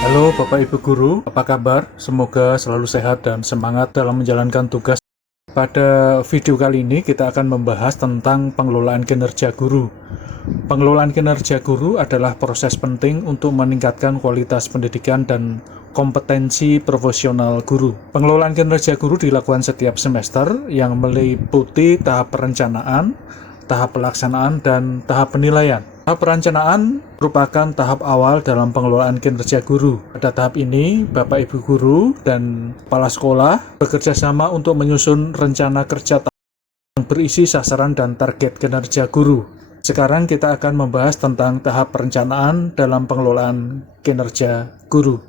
Halo Bapak Ibu Guru, apa kabar? Semoga selalu sehat dan semangat dalam menjalankan tugas. Pada video kali ini kita akan membahas tentang pengelolaan kinerja guru. Pengelolaan kinerja guru adalah proses penting untuk meningkatkan kualitas pendidikan dan kompetensi profesional guru. Pengelolaan kinerja guru dilakukan setiap semester yang meliputi tahap perencanaan, tahap pelaksanaan, dan tahap penilaian. Tahap perencanaan merupakan tahap awal dalam pengelolaan kinerja guru. Pada tahap ini, Bapak Ibu guru dan kepala sekolah bekerja sama untuk menyusun rencana kerja yang berisi sasaran dan target kinerja guru. Sekarang kita akan membahas tentang tahap perencanaan dalam pengelolaan kinerja guru.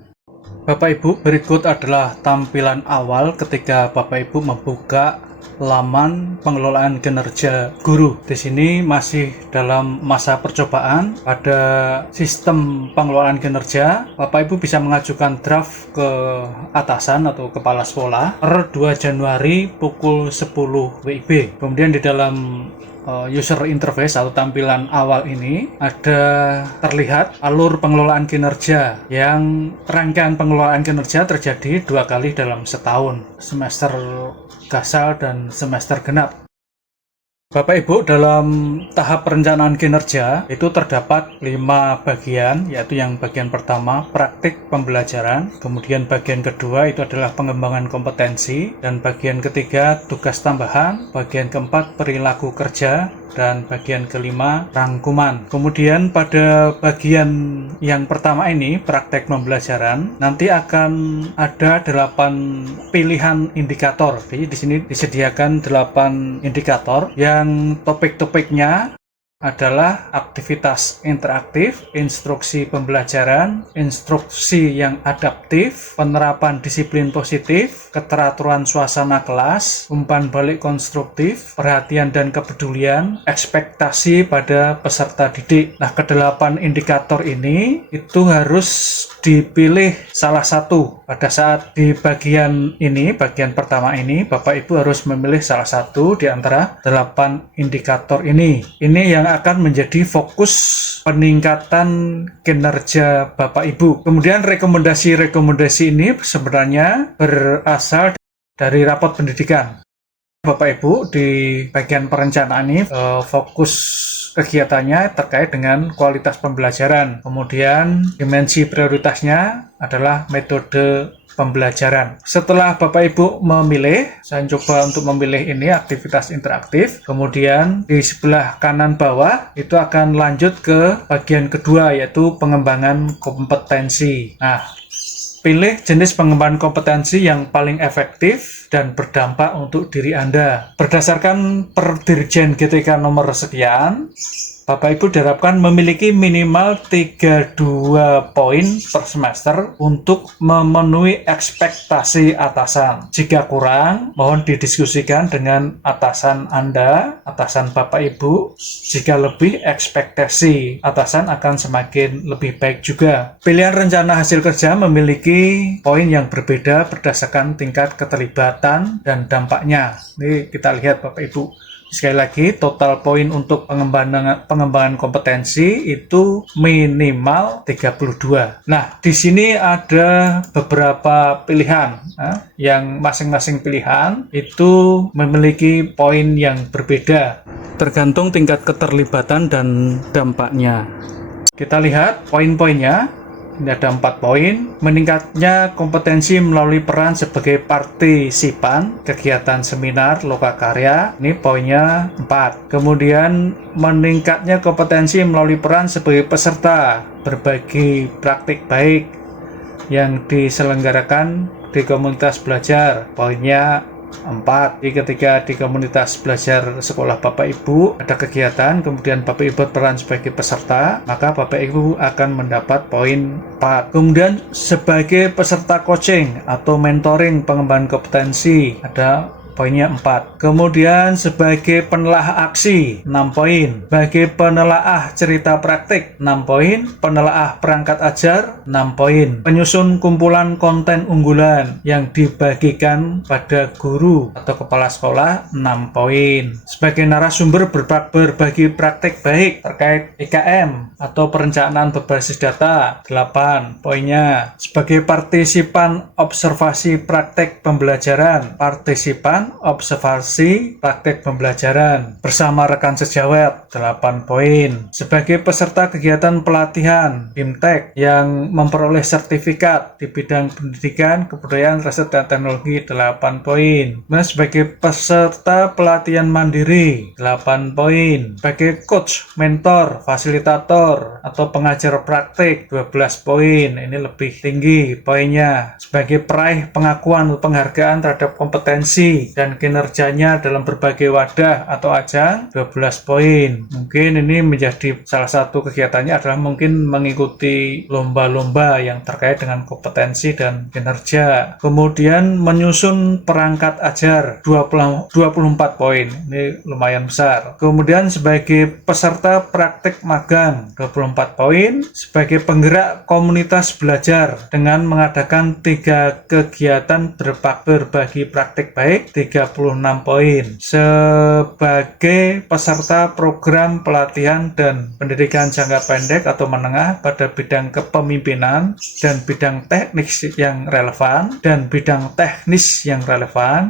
Bapak Ibu, berikut adalah tampilan awal ketika Bapak Ibu membuka laman pengelolaan kinerja guru. Di sini masih dalam masa percobaan pada sistem pengelolaan kinerja. Bapak Ibu bisa mengajukan draft ke atasan atau kepala sekolah per 2 Januari pukul 10 WIB. Kemudian di dalam user interface atau tampilan awal ini ada terlihat alur pengelolaan kinerja yang rangkaian pengelolaan kinerja terjadi 2 kali dalam setahun, semester gasal dan semester genap. Bapak Ibu, dalam tahap perencanaan kinerja itu terdapat 5 bagian, yaitu yang bagian pertama praktik pembelajaran, kemudian bagian kedua itu adalah pengembangan kompetensi, dan bagian ketiga tugas tambahan, bagian keempat perilaku kerja, dan bagian kelima rangkuman. Kemudian pada bagian yang pertama ini praktek pembelajaran nanti akan ada 8 pilihan indikator. Jadi di sini disediakan 8 indikator yang topik-topiknya adalah aktivitas interaktif, instruksi pembelajaran, instruksi yang adaptif, penerapan disiplin positif, keteraturan suasana kelas, umpan balik konstruktif, perhatian dan kepedulian, ekspektasi pada peserta didik. Nah, ke-8 indikator ini itu harus dipilih salah satu. Pada saat di bagian ini, bagian pertama ini, Bapak Ibu harus memilih salah satu di antara 8 indikator ini. Ini yang akan menjadi fokus peningkatan kinerja Bapak Ibu. Kemudian rekomendasi-rekomendasi ini sebenarnya berasal dari rapot pendidikan. Bapak Ibu, di bagian perencanaan ini fokus kegiatannya terkait dengan kualitas pembelajaran. Kemudian dimensi prioritasnya adalah metode pembelajaran. Setelah Bapak Ibu memilih, saya coba untuk memilih ini aktivitas interaktif. Kemudian di sebelah kanan bawah itu akan lanjut ke bagian kedua, yaitu pengembangan kompetensi. Nah, pilih jenis pengembangan kompetensi yang paling efektif dan berdampak untuk diri Anda. Berdasarkan Perdirjen GTK nomor sekian, Bapak Ibu diharapkan memiliki minimal 32 poin per semester untuk memenuhi ekspektasi atasan. Jika kurang, mohon didiskusikan dengan atasan Anda, atasan Bapak Ibu. Jika lebih, ekspektasi atasan akan semakin lebih baik juga. Pilihan rencana hasil kerja memiliki poin yang berbeda berdasarkan tingkat keterlibatan dan dampaknya. Ini kita lihat Bapak Ibu. Sekali lagi, total poin untuk pengembangan kompetensi itu minimal 32. Nah, di sini ada beberapa pilihan. Yang masing-masing pilihan itu memiliki poin yang berbeda, tergantung tingkat keterlibatan dan dampaknya. Kita lihat poin-poinnya. Ini ada 4 poin. Meningkatnya kompetensi melalui peran sebagai partisipan kegiatan seminar lokakarya. Ini poinnya 4. Kemudian meningkatnya kompetensi melalui peran sebagai peserta berbagi praktik baik yang diselenggarakan di komunitas belajar. Poinnya 4. Ketika di komunitas belajar sekolah Bapak Ibu ada kegiatan, kemudian Bapak Ibu berperan sebagai peserta, maka Bapak Ibu akan mendapat poin 4. Kemudian sebagai peserta coaching atau mentoring pengembangan kompetensi, ada poinnya 4. Kemudian sebagai penelaah aksi 6 poin, sebagai penelaah cerita praktik 6 poin, penelaah perangkat ajar 6 poin, penyusun kumpulan konten unggulan yang dibagikan pada guru atau kepala sekolah 6 poin, sebagai narasumber berbagi praktik baik terkait IKM atau perencanaan berbasis data 8 poinnya, sebagai partisipan observasi praktik pembelajaran, partisipan observasi praktik pembelajaran bersama rekan sejawat 8 poin, sebagai peserta kegiatan pelatihan BIMTEK yang memperoleh sertifikat di bidang pendidikan, kebudayaan, riset dan teknologi 8 poin, sebagai peserta pelatihan mandiri 8 poin, sebagai coach, mentor, fasilitator atau pengajar praktik 12 poin, ini lebih tinggi poinnya, sebagai peraih pengakuan penghargaan terhadap kompetensi dan kinerjanya dalam berbagai wadah atau ajang 12 poin. Mungkin ini menjadi salah satu kegiatannya adalah mungkin mengikuti lomba-lomba yang terkait dengan kompetensi dan kinerja. Kemudian menyusun perangkat ajar 24 poin, ini lumayan besar. Kemudian sebagai peserta praktik magang 24 poin, sebagai penggerak komunitas belajar dengan mengadakan 3 kegiatan berbagi praktik baik 36 poin, sebagai peserta program pelatihan dan pendidikan jangka pendek atau menengah pada bidang kepemimpinan dan bidang teknis yang relevan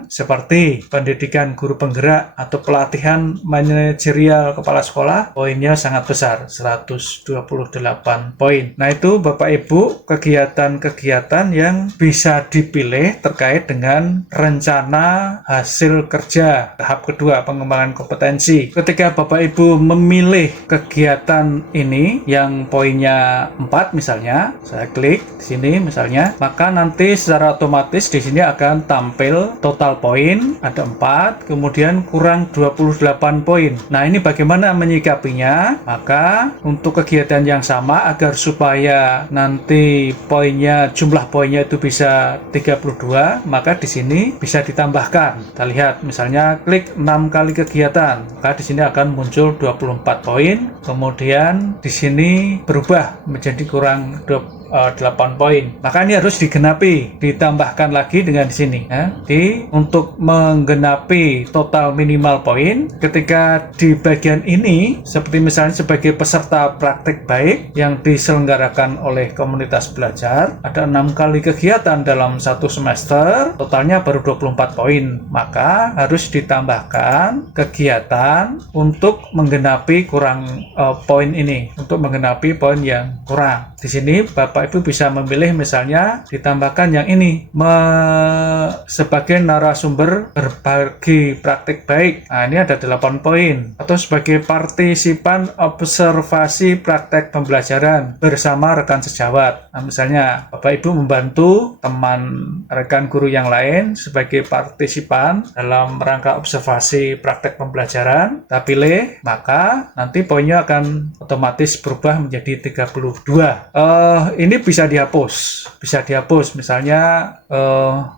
seperti pendidikan guru penggerak atau pelatihan manajerial kepala sekolah, poinnya sangat besar 128 poin. Nah, itu Bapak Ibu kegiatan-kegiatan yang bisa dipilih terkait dengan rencana hasil kerja tahap kedua, pengembangan kompetensi. Ketika Bapak Ibu memilih kegiatan ini yang poinnya 4 misalnya, saya klik di sini misalnya, maka nanti secara otomatis di sini akan tampil total poin ada 4, kemudian kurang 28 poin. Nah, ini bagaimana menyikapinya? Maka untuk kegiatan yang sama agar supaya nanti jumlah poinnya itu bisa 32, maka di sini bisa ditambahkan. Kita lihat misalnya klik 6 kali kegiatan, maka di sini akan muncul 24 poin. Kemudian di sini berubah menjadi kurang 8 poin. Maka ini harus digenapi, ditambahkan lagi dengan di sini ya. Untuk menggenapi total minimal poin, ketika di bagian ini seperti misalnya sebagai peserta praktik baik yang diselenggarakan oleh komunitas belajar, ada 6 kali kegiatan dalam satu semester, totalnya baru 24 poin. Maka harus ditambahkan kegiatan untuk menggenapi poin ini, untuk menggenapi poin yang kurang. Di sini Bapak Ibu bisa memilih misalnya ditambahkan yang ini sebagai narasumber berbagi praktik baik. Nah, ini ada 8 poin. Atau sebagai partisipan observasi praktek pembelajaran bersama rekan sejawat. Nah, misalnya Bapak Ibu membantu teman rekan guru yang lain sebagai partisipan dalam rangka observasi praktek pembelajaran, kita pilih, maka nanti poinnya akan otomatis berubah menjadi 32. Ini bisa dihapus misalnya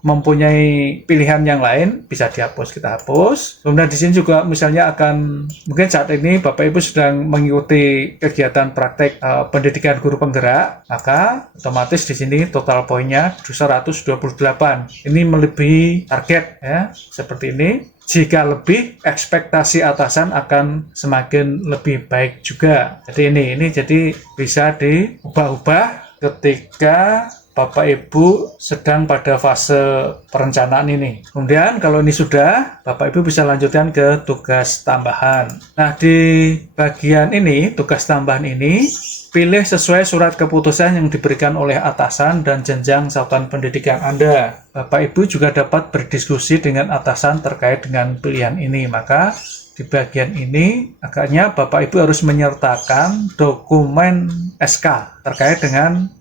mempunyai pilihan yang lain, bisa dihapus, kita hapus. Kemudian di sini juga misalnya mungkin saat ini Bapak Ibu sedang mengikuti kegiatan praktek pendidikan guru penggerak, maka otomatis di sini total poinnya 128. Ini melebihi target ya, seperti ini. Jika lebih, ekspektasi atasan akan semakin lebih baik juga. Jadi ini jadi bisa diubah-ubah ketika Bapak Ibu sedang pada fase perencanaan ini. Kemudian kalau ini sudah, Bapak Ibu bisa lanjutkan ke tugas tambahan. Nah, di bagian ini, tugas tambahan ini, pilih sesuai surat keputusan yang diberikan oleh atasan dan jenjang satuan pendidikan Anda. Bapak Ibu juga dapat berdiskusi dengan atasan terkait dengan pilihan ini. Maka di bagian ini agaknya Bapak Ibu harus menyertakan dokumen SK terkait dengan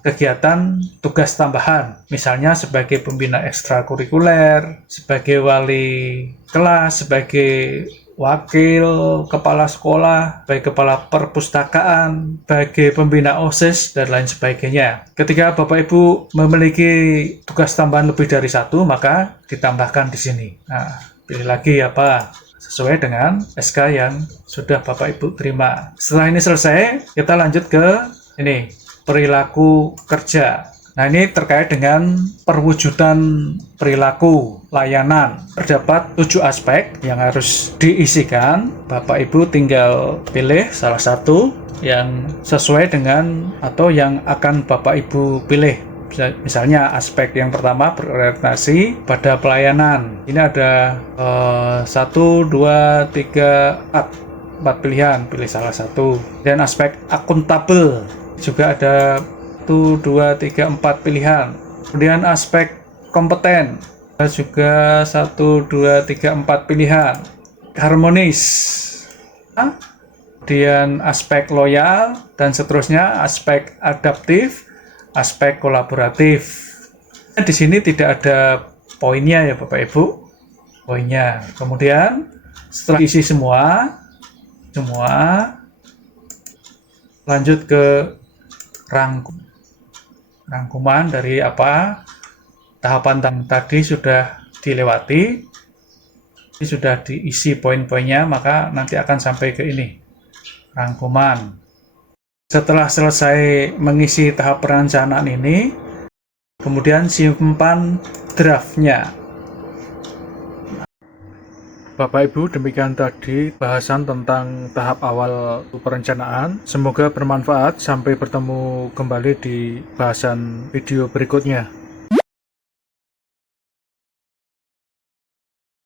kegiatan tugas tambahan. Misalnya sebagai pembina ekstrakurikuler, sebagai wali kelas, sebagai wakil kepala sekolah, baik kepala perpustakaan, bagai pembina OSIS, dan lain sebagainya. Ketika Bapak Ibu memiliki tugas tambahan lebih dari satu, maka ditambahkan di sini. Nah, pilih lagi apa sesuai dengan SK yang sudah Bapak Ibu terima. Setelah ini selesai, kita lanjut ke ini, perilaku kerja. Nah, ini terkait dengan perwujudan perilaku layanan. Terdapat 7 aspek yang harus diisikan. Bapak Ibu tinggal pilih salah satu yang sesuai dengan atau yang akan Bapak Ibu pilih. Misalnya aspek yang pertama berorientasi pada pelayanan. Ini ada 1, 2, 3, 4 pilihan. Pilih salah satu. Dan aspek akuntabel juga ada 1, 2, 3, 4 pilihan. Kemudian aspek kompeten juga 1, 2, 3, 4 pilihan. Harmonis. Kemudian aspek loyal dan seterusnya, aspek adaptif, aspek kolaboratif. Di sini tidak ada poinnya ya Bapak Ibu. Poinnya. Kemudian setelah isi semua lanjut ke rangkuman dari apa tahapan tadi sudah dilewati, ini sudah diisi poin-poinnya, maka nanti akan sampai ke ini, rangkuman. Setelah selesai mengisi tahap perencanaan ini, kemudian simpan draftnya. Bapak Ibu, demikian tadi bahasan tentang tahap awal perencanaan. Semoga bermanfaat. Sampai bertemu kembali di bahasan video berikutnya.